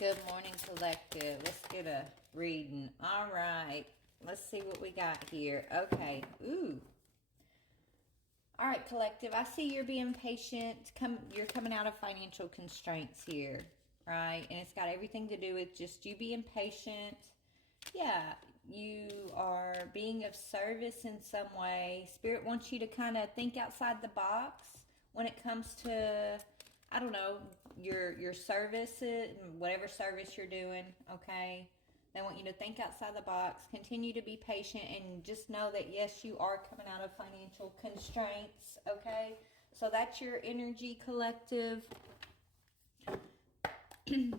Good morning, collective. Let's get a reading. All right. Let's see what we got here. Okay. Ooh. All right, collective. I see you're being patient. You're coming out of financial constraints here, right? And it's got everything to do with just you being patient. Yeah, you are being of service in some way. Spirit wants you to kind of think outside the box when it comes to, I don't know, your service, whatever service you're doing, okay? They want you to think outside the box, continue to be patient, and just know that, yes, you are coming out of financial constraints, okay? So that's your energy, collective. You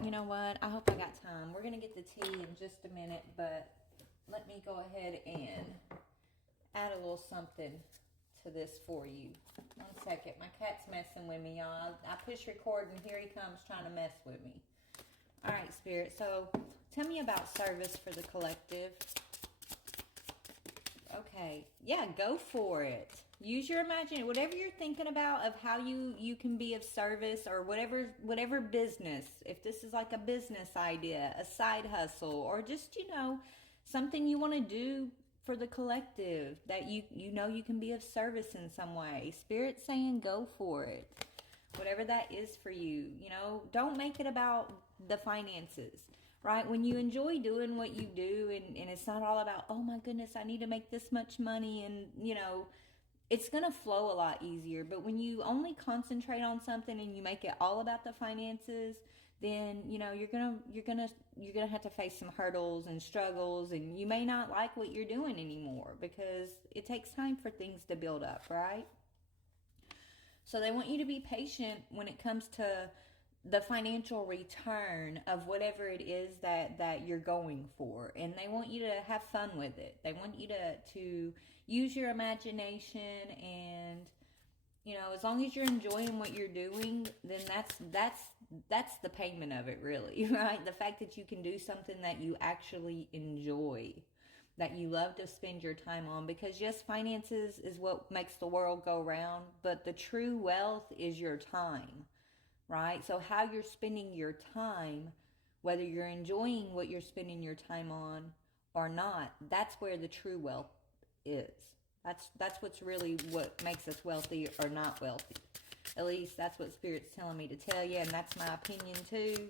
know what? I hope I got time. We're going to get the tea in just a minute, but let me go ahead and add a little something to this for you. 1 second. My cat's messing with me, y'all. I push record, and here he comes trying to mess with me. All right, Spirit. So tell me about service for the collective. Okay. Yeah, go for it. Use your imagination. Whatever you're thinking about of how you can be of service, or whatever business. If this is like a business idea, a side hustle, or just, something you want to do for the collective that you know you can be of service in some way. Spirit's saying go for it. Whatever that is for you, don't make it about the finances, right? When you enjoy doing what you do, and it's not all about, oh my goodness, I need to make this much money, and it's going to flow a lot easier. But when you only concentrate on something and you make it all about the finances, then you're gonna have to face some hurdles and struggles, and you may not like what you're doing anymore, because it takes time for things to build up, right? So they want you to be patient when it comes to the financial return of whatever it is that you're going for. And they want you to have fun with it. They want you to use your imagination, and, as long as you're enjoying what you're doing, then that's the payment of it, really, right? The fact that you can do something that you actually enjoy, that you love to spend your time on. Because yes, finances is what makes the world go round, but the true wealth is your time, right? So how you're spending your time, whether you're enjoying what you're spending your time on or not, that's where the true wealth is. That's what's really what makes us wealthy or not wealthy. At least that's what Spirit's telling me to tell you, and that's my opinion too.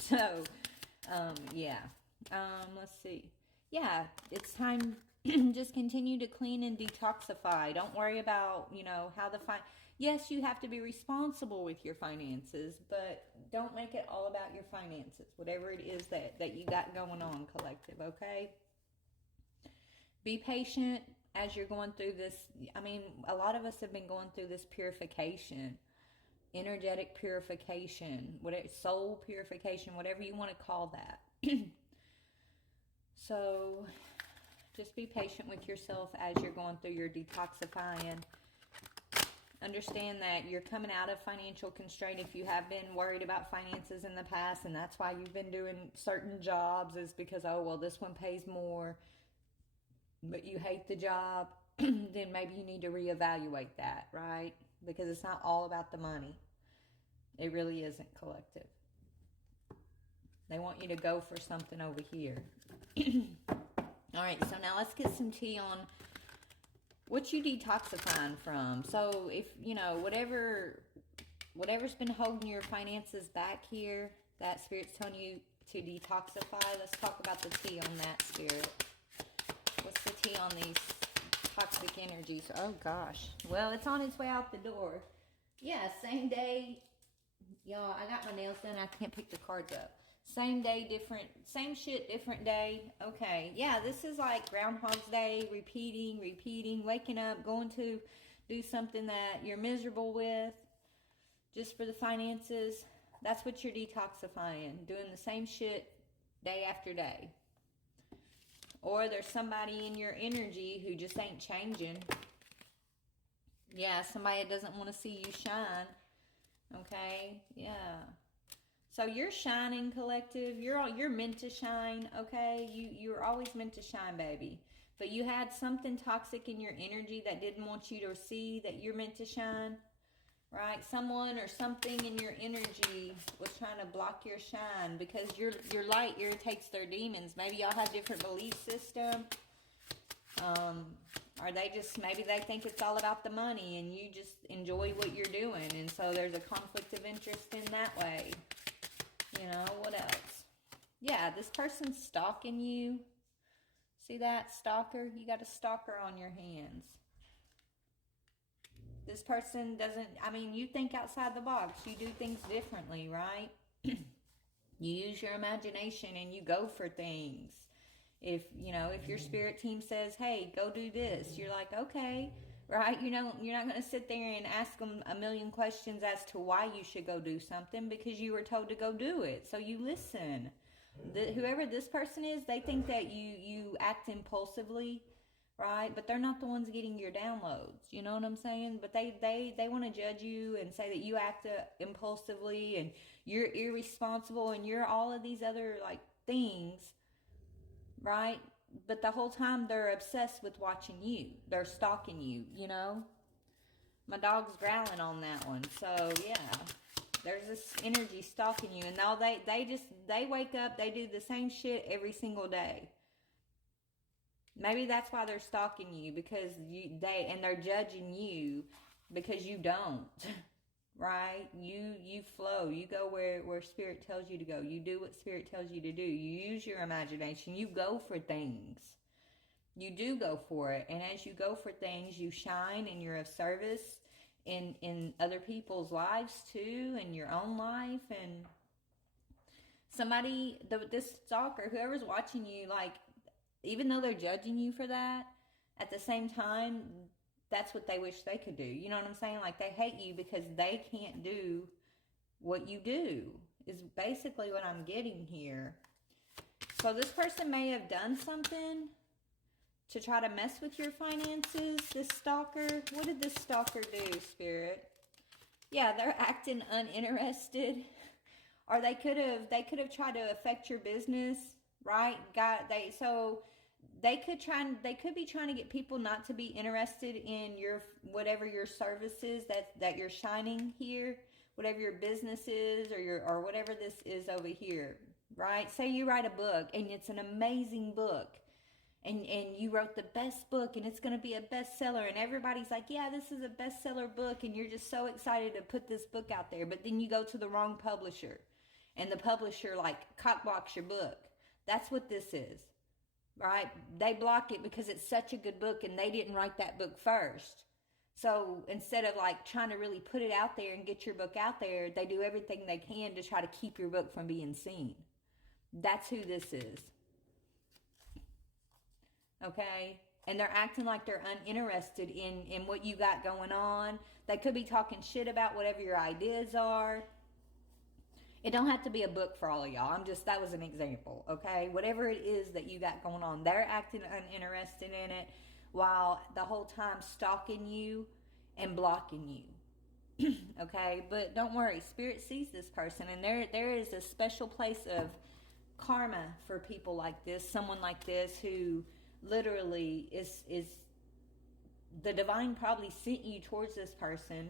So, yeah. Let's see. Yeah, it's time. Just continue to clean and detoxify. Don't worry about, how yes, you have to be responsible with your finances, but don't make it all about your finances. Whatever it is that you got going on, collective, okay? Be patient as you're going through this. I mean, a lot of us have been going through this purification, energetic purification, whatever, soul purification, whatever you want to call that. So just be patient with yourself as you're going through your detoxifying. Understand that you're coming out of financial constraint. If you have been worried about finances in the past, and that's why you've been doing certain jobs, is because, oh, well, this one pays more, but you hate the job, then maybe you need to reevaluate that, right? Because it's not all about the money. It really isn't, collective. They want you to go for something over here. All right, so now let's get some tea on what you detoxifying from. So if, whatever's been holding your finances back here, that Spirit's telling you to detoxify. Let's talk about the tea on that, Spirit. What's the tea on these toxic energies? Oh, gosh. Well, it's on its way out the door. Yeah, same day. Y'all, I got my nails done. I can't pick the cards up. Same day, same shit, different day. Okay, yeah, this is like Groundhog's Day, repeating, waking up, going to do something that you're miserable with, just for the finances. That's what you're detoxifying, doing the same shit day after day. Or there's somebody in your energy who just ain't changing. Yeah, somebody that doesn't want to see you shine. Okay, yeah. So you're shining, collective. You're meant to shine, okay? You're always meant to shine, baby. But you had something toxic in your energy that didn't want you to see that you're meant to shine. right? Someone or something in your energy was trying to block your shine because your light irritates their demons. Maybe y'all have different belief system. Or maybe they think it's all about the money and you just enjoy what you're doing. And so there's a conflict of interest in that way. What else? Yeah, this person's stalking you. See that? Stalker? You got a stalker on your hands. This person you think outside the box. You do things differently, right? You use your imagination and you go for things. If your spirit team says, hey, go do this, you're like, okay, right? You're not going to sit there and ask them a million questions as to why you should go do something because you were told to go do it. So you listen. Whoever this person is, they think that you act impulsively, right? But they're not the ones getting your downloads. You know what I'm saying? But they want to judge you and say that you act impulsively and you're irresponsible and you're all of these other things, right? But the whole time they're obsessed with watching you. They're stalking you, My dog's growling on that one. So, yeah. There's this energy stalking you. And now they wake up, they do the same shit every single day. Maybe that's why they're stalking you, because they're judging you because you don't. Right? You flow. You go where spirit tells you to go. You do what spirit tells you to do. You use your imagination. You go for things. You do go for it. And as you go for things, you shine and you're of service in other people's lives too, in your own life. And this stalker, whoever's watching you, even though they're judging you for that, at the same time, that's what they wish they could do. You know what I'm saying? They hate you because they can't do what you do, is basically what I'm getting here. So this person may have done something to try to mess with your finances, this stalker. What did this stalker do, Spirit? Yeah, they're acting uninterested. Or they could have tried to affect your business, right? They could be trying to get people not to be interested in your whatever your services that you're shining here, whatever your business is or whatever this is over here, right? Say you write a book and it's an amazing book. And you wrote the best book and it's going to be a bestseller and everybody's like, yeah, this is a bestseller book, and you're just so excited to put this book out there. But then you go to the wrong publisher and the publisher cockblocks your book. That's what this is, right? They block it because it's such a good book and they didn't write that book first. So instead of trying to really put it out there and get your book out there, they do everything they can to try to keep your book from being seen. That's who this is. Okay? And they're acting like they're uninterested in what you got going on. They could be talking shit about whatever your ideas are. It don't have to be a book for all of y'all. That was an example, okay? Whatever it is that you got going on, they're acting uninterested in it while the whole time stalking you and blocking you. Okay? But don't worry, Spirit sees this person, and there is a special place of karma for people like this, someone like this who literally is the divine probably sent you towards this person,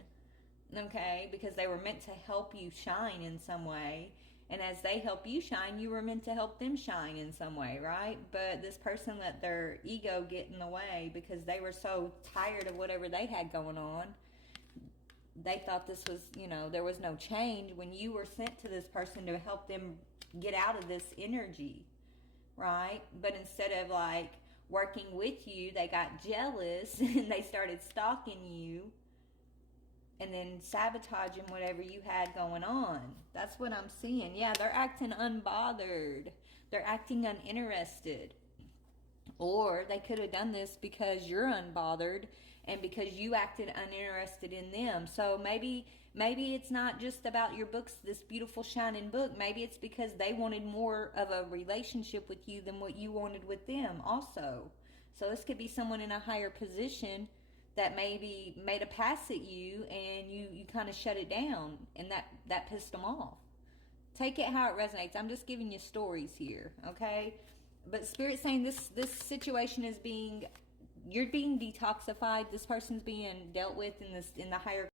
okay, because they were meant to help you shine in some way, and as they help you shine, you were meant to help them shine in some way, right? But this person let their ego get in the way because they were so tired of whatever they had going on. They thought this was, there was no change when you were sent to this person to help them get out of this energy, right? But instead of working with you, they got jealous and they started stalking you and then sabotaging whatever you had going on. That's what I'm seeing. Yeah, they're acting unbothered. They're acting uninterested. Or they could have done this because you're unbothered and because you acted uninterested in them. So maybe it's not just about your books, this beautiful shining book. Maybe it's because they wanted more of a relationship with you than what you wanted with them also. So this could be someone in a higher position that maybe made a pass at you and you kind of shut it down, and that pissed them off. Take it how it resonates. I'm just giving you stories here, okay? But Spirit's saying this situation is you're being detoxified. This person's being dealt with in the higher